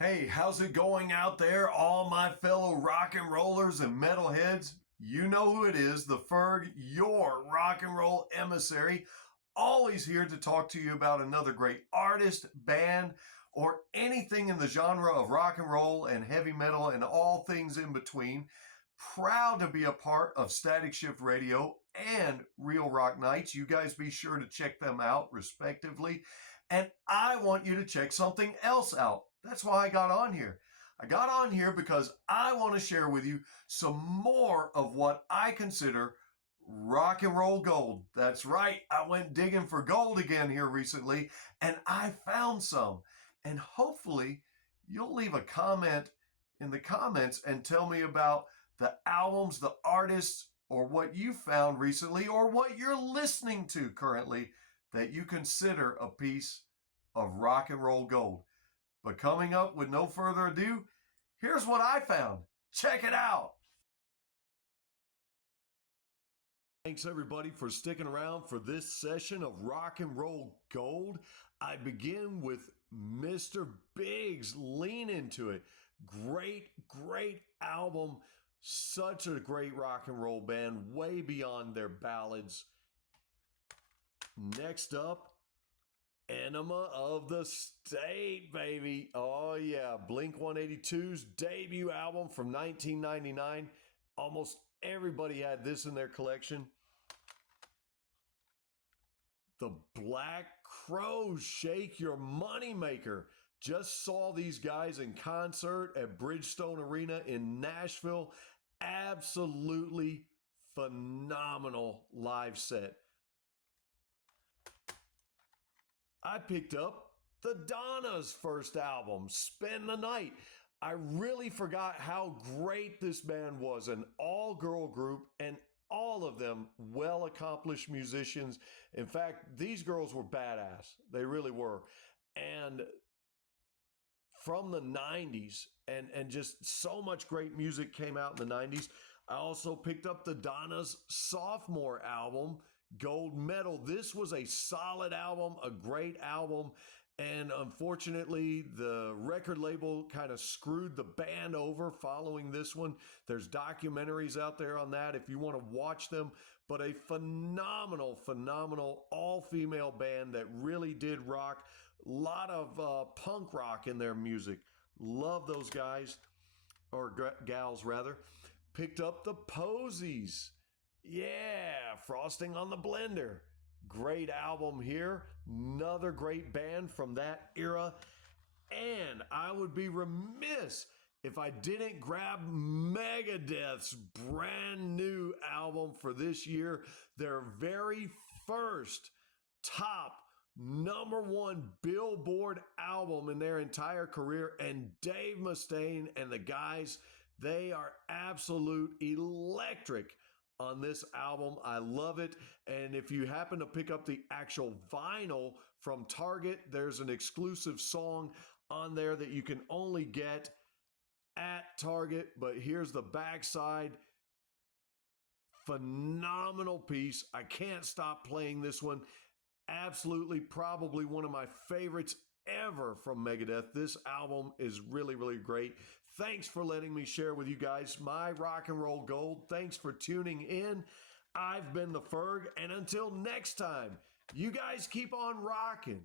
Hey, how's it going out there, all my fellow rock and rollers and metalheads? You know who it is, the Ferg, your rock and roll emissary, always here to talk to you about another great artist, band, or anything in the genre of rock and roll and heavy metal and all things in between. Proud to be a part of Static Shift Radio and Real Rock Nights. You guys be sure to check them out, respectively. And I want you to check something else out. That's why I got on here. I got on here because I want to share with you some more of what I consider rock and roll gold. That's right. I went digging for gold again here recently, and I found some. And hopefully, you'll leave a comment in the comments and tell me about the albums, the artists, or what you found recently, or what you're listening to currently that you consider a piece of rock and roll gold. But coming up, with no further ado, here's what I found. Check it out. Thanks everybody for sticking around for this session of Rock and Roll Gold. I begin with Mr. Biggs, Lean Into It. Great album. Such a great rock and roll band, way beyond their ballads. Next up, Enema of the State, baby. Oh yeah, Blink-182's debut album from 1999. Almost everybody had this in their collection. The Black Crowes, Shake Your Moneymaker. Just saw these guys in concert at Bridgestone Arena in Nashville. Absolutely phenomenal live set. I picked up the Donna's first album, Spend the Night. I really forgot how great this band was, an all-girl group, and all of them well-accomplished musicians. In fact, these girls were badass. They really were. And from the 90s, and just so much great music came out in the 90s. I also picked up the Donna's sophomore album, Gold Medal. This was a solid album, a great album, and unfortunately the record label kind of screwed the band over following this one. There's documentaries out there on that if you want to watch them, but a phenomenal all-female band that really did rock. A lot of punk rock in their music. Love those guys, or gals rather. Picked up the Posies. Yeah, Frosting on the Blender. Great album here. Another great band from that era. And I would be remiss if I didn't grab Megadeth's brand new album for this year. Their very first top #1 Billboard album in their entire career. And Dave Mustaine and the guys, they are absolute electric on this album. I love it. And if you happen to pick up the actual vinyl from Target, there's an exclusive song on there that you can only get at Target. But here's the backside. Phenomenal piece. I can't stop playing this one. Absolutely, probably one of my favorites ever from Megadeth. This album is really great. Thanks for letting me share with you guys my rock and roll gold. Thanks for tuning in. I've been the Ferg, and until next time, you guys keep on rocking.